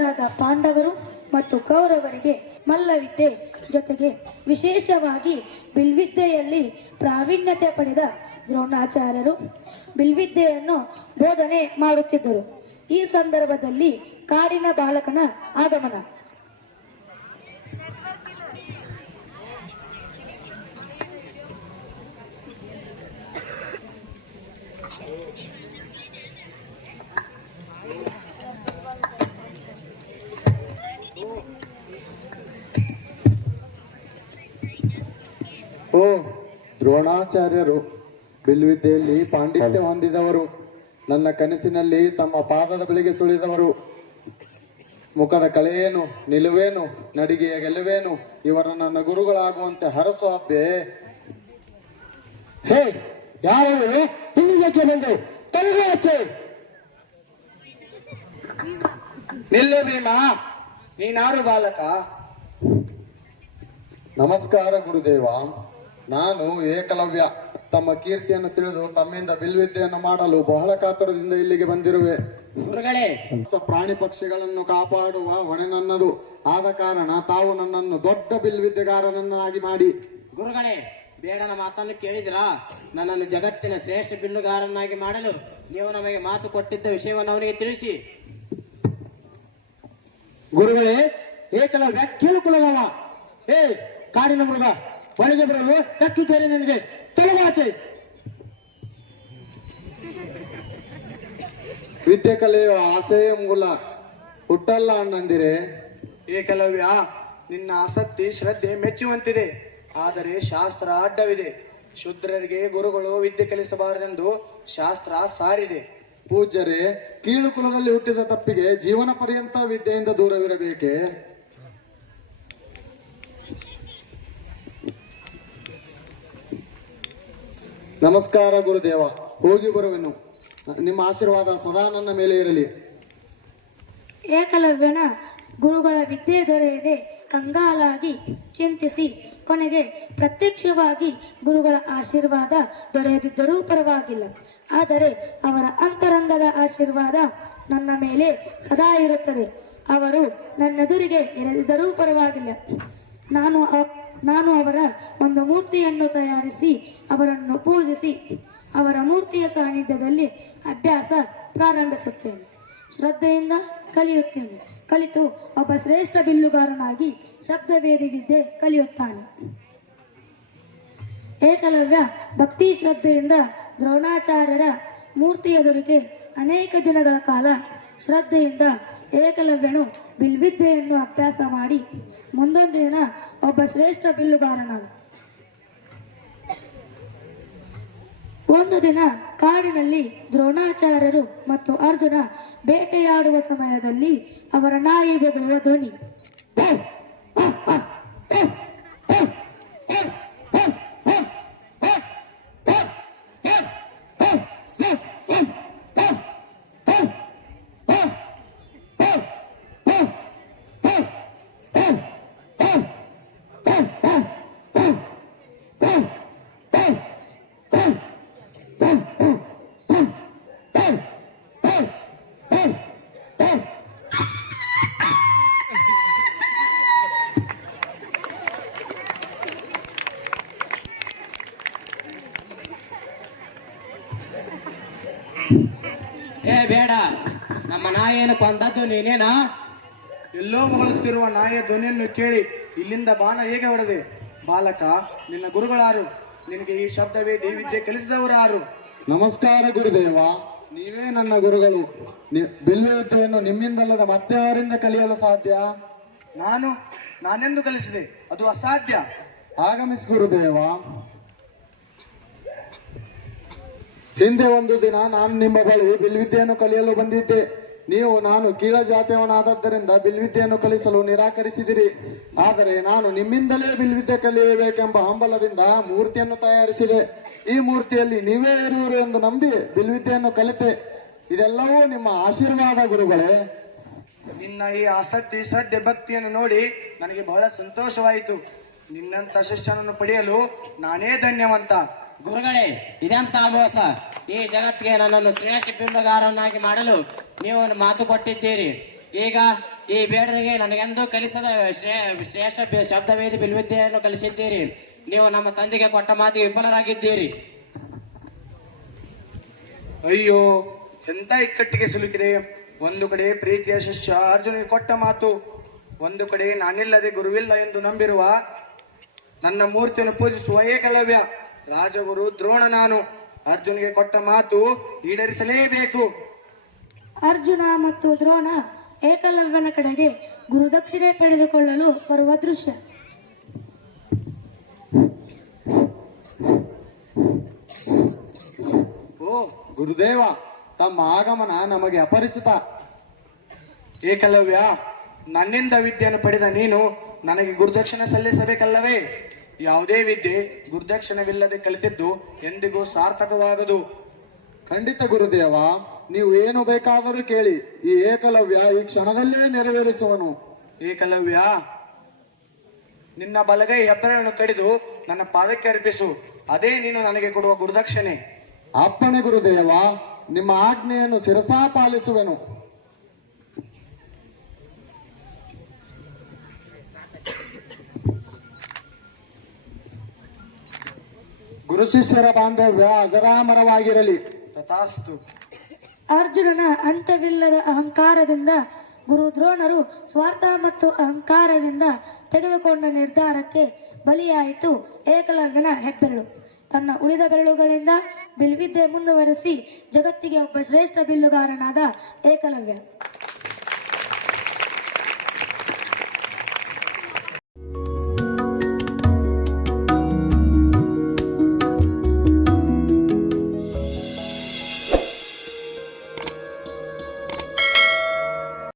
ರಾದ ಪಾಂಡವರು ಮತ್ತು ಕೌರವರಿಗೆ ಮಲ್ಲವಿದ್ಯೆ ಜೊತೆಗೆ ವಿಶೇಷವಾಗಿ ಬಿಲ್ವಿದ್ಯೆಯಲ್ಲಿ ಪ್ರಾವೀಣ್ಯತೆ ಪಡೆದ ದ್ರೋಣಾಚಾರ್ಯರು ಬಿಲ್ವಿದ್ಯೆಯನ್ನು ಬೋಧನೆ ಮಾಡುತ್ತಿದ್ದರು. ಈ ಸಂದರ್ಭದಲ್ಲಿ ಕಾಡಿನ ಬಾಲಕನ ಆಗಮನ. ದ್ರೋಣಾಚಾರ್ಯರು ಬಿಲ್ವಿದ್ಯೆಯಲ್ಲಿ ಪಾಂಡಿತ್ಯ ಹೊಂದಿದವರು. ನನ್ನ ಕನಸಿನಲ್ಲಿ ತಮ್ಮ ಪಾದದ ಬಳಿಗೆ ಸುಳಿದವರು. ಮುಖದ ಕಳೆಯೇನು, ನಿಲುವೇನು, ನಡಿಗೆಯ ಗೆಲುವೇನು, ಇವರ ನನ್ನ ಗುರುಗಳಾಗುವಂತೆ ಹರಸು ಹಬ್ಬೆ. ಹೇ ಯಾರು ಬಂದು? ತಲೆಗೆ ನಿಲ್ಲು ಭೀಮಾ, ನೀನಾರು ಬಾಲಕ. ನಮಸ್ಕಾರ ಗುರುದೇವ. ನಾನು ಏಕಲವ್ಯ. ತಮ್ಮ ಕೀರ್ತಿಯನ್ನು ತಿಳಿದು ತಮ್ಮಿಂದ ಬಿಲ್ವಿದ್ಯೆಯನ್ನು ಮಾಡಲು ಬಹಳ ಕಾತುರದಿಂದ ಇಲ್ಲಿಗೆ ಬಂದಿರುವೆ. ಗುರುಗಳೇ. ಪ್ರಾಣಿ ಪಕ್ಷಿಗಳನ್ನು ಕಾಪಾಡುವ ಹೊಣೆ ನನ್ನದು. ಆದ ಕಾರಣ ತಾವು ನನ್ನನ್ನು ದೊಡ್ಡ ಬಿಲ್ವಿದ್ಯೆಗಾರನನ್ನಾಗಿ ಮಾಡಿ. ಗುರುಗಳೇ ಬೇಡನ ಮಾತನ್ನು ಕೇಳಿದಿರಾ? ನನ್ನನ್ನು ಜಗತ್ತಿನ ಶ್ರೇಷ್ಠ ಬಿಲ್ಲುಗಾರನಾಗಿ ಮಾಡಲು ನೀವು ನಮಗೆ ಮಾತು ಕೊಟ್ಟಿದ್ದ ವಿಷಯವನ್ನು ಅವನಿಗೆ ತಿಳಿಸಿ. ಗುರುಗಳೇ ಏಕಲವ್ಯ ಕೇಳುಕೊಳ್ಳಲವ ಏ ಕಾಡಿನ ಮೃಗ. ಒಳಗೆ ಬರಲು ಕಚ್ಚುತ್ತೇನೆ ನನಗೆ. ತಲೆವಾಚೆ ವಿದ್ಯೆ ಕಲಿಯುವ ಆಸೆಯೇ ಮೂಲ ಹುಟ್ಟಲ್ಲ ಅಣ್ಣಂದಿರೆ ಏಕಲವ್ಯ ನಿನ್ನ ಆಸಕ್ತಿ ಶ್ರದ್ಧೆ ಮೆಚ್ಚುವಂತಿದೆ. ಆದರೆ ಶಾಸ್ತ್ರ ಅಡ್ಡವಿದೆ. ಶುದ್ರರಿಗೆ ಗುರುಗಳು ವಿದ್ಯೆ ಕಲಿಸಬಾರದೆಂದು ಶಾಸ್ತ್ರ ಸಾರಿದೆ. ಪೂಜ್ಯರೇ ಕೀಳು ಕುಲದಲ್ಲಿ ಹುಟ್ಟಿದ ತಪ್ಪಿಗೆ ಜೀವನ ಪರ್ಯಂತ ವಿದ್ಯೆಯಿಂದ ದೂರವಿರಬೇಕೆ? ನಮಸ್ಕಾರ ಗುರುದೇವ, ಹೋಗಿ ಬರುವೆನು. ನಿಮ್ಮ ಆಶೀರ್ವಾದ ಸದಾ ನನ್ನ ಮೇಲೆ ಇರಲಿ. ಏಕಲವ್ಯನ ಗುರುಗಳ ವಿದ್ಯೆ ದೊರೆಯದೆ ಕಂಗಾಲಾಗಿ ಚಿಂತಿಸಿ ಕೊನೆಗೆ ಪ್ರತ್ಯಕ್ಷವಾಗಿ ಗುರುಗಳ ಆಶೀರ್ವಾದ ದೊರೆಯದಿದ್ದರೂ ಪರವಾಗಿಲ್ಲ. ಆದರೆ ಅವರ ಅಂತರಂಗದ ಆಶೀರ್ವಾದ ನನ್ನ ಮೇಲೆ ಸದಾ ಇರುತ್ತದೆ. ಅವರು ನನ್ನೆದುರಿಗೆ ಇರದಿದ್ದರೂ ಪರವಾಗಿಲ್ಲ. ನಾನು ನಾನು ಅವರ ಒಂದು ಮೂರ್ತಿಯನ್ನು ತಯಾರಿಸಿ ಅವರನ್ನು ಪೂಜಿಸಿ ಅವರ ಮೂರ್ತಿಯ ಸಾನ್ನಿಧ್ಯದಲ್ಲಿ ಅಭ್ಯಾಸ ಪ್ರಾರಂಭಿಸುತ್ತೇನೆ. ಶ್ರದ್ಧೆಯಿಂದ ಕಲಿಯುತ್ತೇನೆ. ಕಲಿತು ಒಬ್ಬ ಶ್ರೇಷ್ಠ ಬಿಲ್ಲುಗಾರನಾಗಿ ಶಬ್ದವೇದಿ ವಿದ್ಯೆ ಕಲಿಯುತ್ತಾನೆ. ಏಕಲವ್ಯ ಭಕ್ತಿ ಶ್ರದ್ಧೆಯಿಂದ ದ್ರೋಣಾಚಾರ್ಯರ ಮೂರ್ತಿ ಎದುರಿಗೆ ಅನೇಕ ದಿನಗಳ ಕಾಲ ಶ್ರದ್ಧೆಯಿಂದ ಏಕಲವ್ಯನು ಬಿಲ್ವಿದ್ಯೆಯನ್ನು ಅಭ್ಯಾಸ ಮಾಡಿ ಮುಂದೊಂದು ದಿನ ಒಬ್ಬ ಶ್ರೇಷ್ಠ ಬಿಲ್ಲುಗಾರನಾದ. ಒಂದು ದಿನ ಕಾಡಿನಲ್ಲಿ ದ್ರೋಣಾಚಾರ್ಯರು ಮತ್ತು ಅರ್ಜುನ ಬೇಟೆಯಾಡುವ ಸಮಯದಲ್ಲಿ ಅವರ ನಾಯಿ ಬಗೆಯುವ ಧ್ವನಿ. ಏ ಬೇಡ. ನಮ್ಮ ನಾಯಿಯನ್ನು ಕೊಂದದ್ದು ನೀನೇನಾ? ಎಲ್ಲೋ ಬಗಳುತ್ತಿರುವ ನಾಯಿಯ ಧ್ವನಿಯನ್ನು ಕೇಳಿ ಇಲ್ಲಿಂದ ಬಾಣ ಹೇಗೆ ಹೊಡೆದೆ? ಬಾಲಕ ನಿನ್ನ ಗುರುಗಳಾರು ನಿನಗೆ ಈ ಶಬ್ದವೇ ದೇವಿದ್ಯೆ ಕಲಿಸಿದವರಾರು ಯಾರು? ನಮಸ್ಕಾರ ಗುರುದೇವ. ನೀವೇ ನನ್ನ ಗುರುಗಳು. ನಿ- ಬಿಲ್ವಿದ್ಯೆಯನ್ನು ನಿಮ್ಮಿಂದಲ್ಲದ ಮತ್ತೆ ಅವರಿಂದ ಕಲಿಯಲು ಸಾಧ್ಯ? ನಾನು ನಾನೆಂದು ಕಲಿಸಿದೆ? ಅದು ಅಸಾಧ್ಯ. ಆಗಮಿಸ್ ಗುರುದೇವ. ಹಿಂದೆ ಒಂದು ದಿನ ನಾನು ನಿಮ್ಮ ಬಳಿ ಬಿಲ್ವಿದ್ಯೆಯನ್ನು ಕಲಿಯಲು ಬಂದಿದ್ದೆ. ನೀವು ನಾನು ಕೀಳ ಜಾತಿಯವನಾದದ್ದರಿಂದ ಬಿಲ್ವಿದ್ಯೆಯನ್ನು ಕಲಿಸಲು ನಿರಾಕರಿಸಿದಿರಿ. ಆದರೆ ನಾನು ನಿಮ್ಮಿಂದಲೇ ಬಿಲ್ವಿದ್ಯೆ ಕಲಿಯಬೇಕೆಂಬ ಹಂಬಲದಿಂದ ಮೂರ್ತಿಯನ್ನು ತಯಾರಿಸಿದೆ. ಈ ಮೂರ್ತಿಯಲ್ಲಿ ನೀವೇ ಇರುವರು ಎಂದು ನಂಬಿ ಬಿಲ್ವಿದ್ಯೆಯನ್ನು ಕಲಿತೆ. ಇದೆಲ್ಲವೂ ನಿಮ್ಮ ಆಶೀರ್ವಾದ ಗುರುಗಳೇ. ನಿನ್ನ ಈ ಆಸಕ್ತಿ, ಶ್ರದ್ಧೆ, ಭಕ್ತಿಯನ್ನು ನೋಡಿ ನನಗೆ ಬಹಳ ಸಂತೋಷವಾಯಿತು. ನಿನ್ನಂತ ಶಿಷ್ಯನನ್ನು ಪಡೆಯಲು ನಾನೇ ಧನ್ಯವಂತ. ಗುರುಗಳೇ, ಇದೆಂತ ಮೋಸ ಈ ಜಗತ್ತಿಗೆ ನನ್ನನ್ನು ಶ್ರೇಷ್ಠ ಬಿಲ್ಲುಗಾರನಾಗಿ ಮಾಡಲು ನೀವು ಮಾತು ಕೊಟ್ಟಿದ್ದೀರಿ. ಈಗ ಈ ಬೇಡರಿಗೆ ನನಗೆಂದು ಕಲಿಸದ ಶ್ರೇ, ಶ್ರೇಷ್ಠ ಶಬ್ದವೇದಿ ಬಿಲ್ವಿದ್ಯೆಯನ್ನು ಕಲಿಸಿದ್ದೀರಿ. ನೀವು ನಮ್ಮ ತಂದೆಗೆ ಕೊಟ್ಟ ಮಾತು ವಿಫಲರಾಗಿದ್ದೀರಿ. ಅಯ್ಯೋ, ಎಂತ ಇಕ್ಕಟ್ಟಿಗೆ ಸಿಲುಕಿದೆ. ಒಂದು ಕಡೆ ಪ್ರೀತಿಯ ಶಿಷ್ಯ ಅರ್ಜುನಿಗೆ ಕೊಟ್ಟ ಮಾತು, ಒಂದು ಕಡೆ ನಾನಿಲ್ಲದೆ ಗುರುವಿಲ್ಲ ಎಂದು ನಂಬಿರುವ ನನ್ನ ಮೂರ್ತಿಯನ್ನು ಪೂಜಿಸುವ ಏಕಲವ್ಯ. ರಾಜಗುರು ದ್ರೋಣ ನಾನು. ಅರ್ಜುನಿಗೆ ಕೊಟ್ಟ ಮಾತು ಈಡೇರಿಸಲೇಬೇಕು. ಅರ್ಜುನ ಮತ್ತು ದ್ರೋಣ ಏಕಲವ್ಯನ ಕಡೆಗೆ ಗುರುದಕ್ಷಿಣೆ ಪಡೆದುಕೊಳ್ಳಲು ಬರುವ ದೃಶ್ಯ. ಓ ಗುರುದೇವ ತಮ್ಮ ಆಗಮನ ನಮಗೆ ಅಪರಿಚಿತ. ಏಕಲವ್ಯ ನನ್ನಿಂದ ವಿದ್ಯೆಯನ್ನು ಪಡೆದ ನೀನು ನನಗೆ ಗುರುದಕ್ಷಿಣೆ ಸಲ್ಲಿಸಬೇಕಲ್ಲವೇ? ಯಾವುದೇ ವಿದ್ಯೆ ಗುರುದಕ್ಷಿಣವಿಲ್ಲದೆ ಕಲಿತಿದ್ದು ಎಂದಿಗೂ ಸಾರ್ಥಕವಾಗದು. ಖಂಡಿತ ಗುರುದೇವ ನೀವು ಏನು ಬೇಕಾದರೂ ಕೇಳಿ ಈ ಏಕಲವ್ಯ ಈ ಕ್ಷಣದಲ್ಲೇ ನೆರವೇರಿಸುವನು. ಏಕಲವ್ಯ ನಿನ್ನ ಬಲಗೈ ಹೆಬ್ಬರನ್ನು ಕಡಿದು ನನ್ನ ಪಾದಕ್ಕೆ ಅರ್ಪಿಸು. ಅದೇ ನೀನು ನನಗೆ ಕೊಡುವ ಗುರುದಕ್ಷಿಣೆ. ಅಪ್ಪಣೆ ಗುರುದೇವ ನಿಮ್ಮ ಆಜ್ಞೆಯನ್ನು ಶಿರಸಾ ಪಾಲಿಸುವೆನು ಗುರು ಶಿಷ್ಯರ ಬಾಂಧವ್ಯ ಅಜರಾಮರವಾಗಿರಲಿ. ತಥಾಸ್ತು. ಅರ್ಜುನನ ಅಂತ್ಯವಿಲ್ಲದ ಅಹಂಕಾರದಿಂದ ಗುರು ದ್ರೋಣರು ಸ್ವಾರ್ಥ ಮತ್ತು ಅಹಂಕಾರದಿಂದ ತೆಗೆದುಕೊಂಡ ನಿರ್ಧಾರಕ್ಕೆ ಬಲಿಯಾಯಿತು ಏಕಲವ್ಯನ ಹೆಬ್ಬೆರಳು. ತನ್ನ ಉಳಿದ ಬೆರಳುಗಳಿಂದ ಬಿಲ್ವಿದ್ದೆ ಮುಂದುವರೆಸಿ ಜಗತ್ತಿಗೆ ಒಬ್ಬ ಶ್ರೇಷ್ಠ ಬಿಲ್ಲುಗಾರನಾದ ಏಕಲವ್ಯ.